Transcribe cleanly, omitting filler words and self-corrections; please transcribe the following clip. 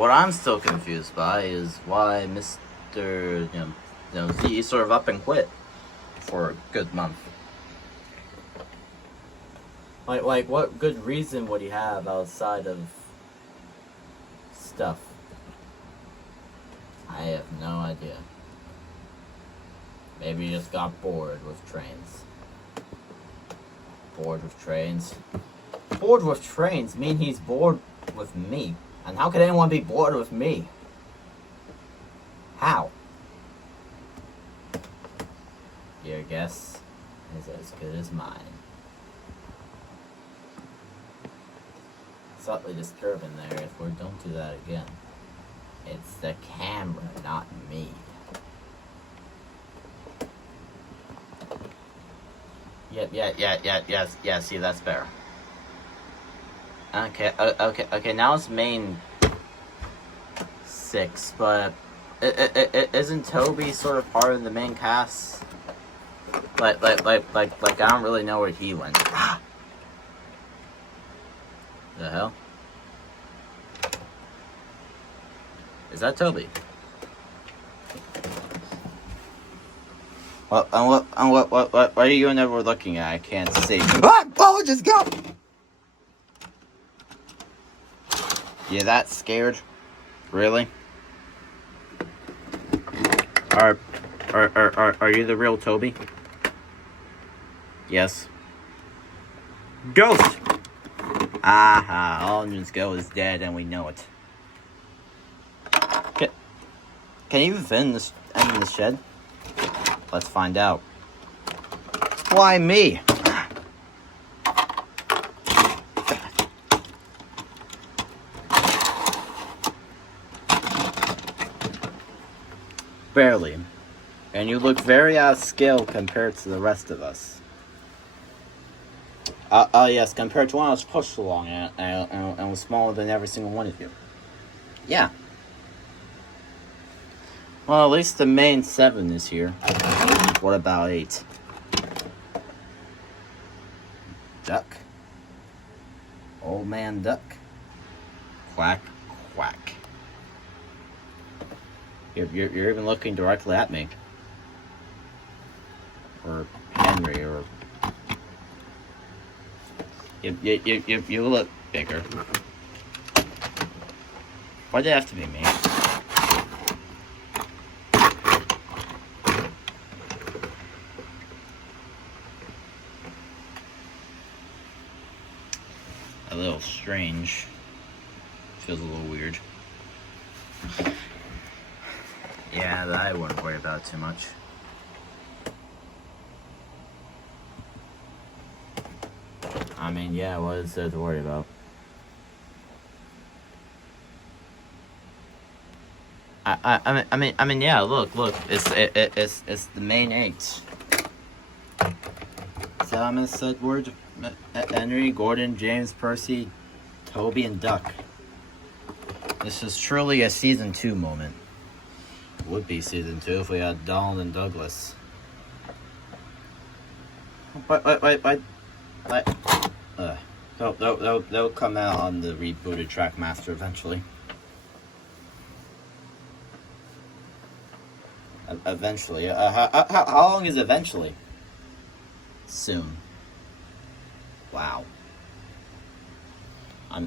what I'm still confused by is why Mr. Z sort of up and quit for a good month. Like, what good reason would he have outside of stuff? I have no idea. Maybe he just got bored with trains. Bored with trains? Bored with trains mean he's bored with me. And how could anyone be bored with me? How? Your guess is as good as mine. Slightly disturbing there if we don't do that again. It's the camera, not me. Yeah, see, that's better. Okay, now it's main 6, but isn't Toby sort of part of the main cast? Like, I don't really know where he went. The hell? Is that Toby? What are you and we're looking at? I can't see. Ah! Oh, just go! You that scared? Really? Are you the real Toby? Yes. Ghost! Aha, all engines go is dead and we know it. Can you even fit in this end in the shed? Let's find out. Why me? Barely. And you look very out of scale compared to the rest of us. Yes, compared to when I was pushed along and was smaller than every single one of you. Yeah. Well, at least the main 7 is here. What about 8? Duck. Old man Duck. Quack, quack. You're even looking directly at me. Or Henry, or... You look bigger. Why'd it have to be me? A little strange. Feels a little weird. Yeah, that I wouldn't worry about too much. I mean, yeah, what is there to worry about? I mean, yeah. Look. It's the main 8. Thomas, Edward, Henry, Gordon, James, Percy, Toby, and Duck. This is truly a season 2 moment. Would be season 2 if we had Donald and Douglas. Wait. They'll come out on the rebooted Trackmaster eventually. Eventually. How long is eventually? Soon. Wow. I'm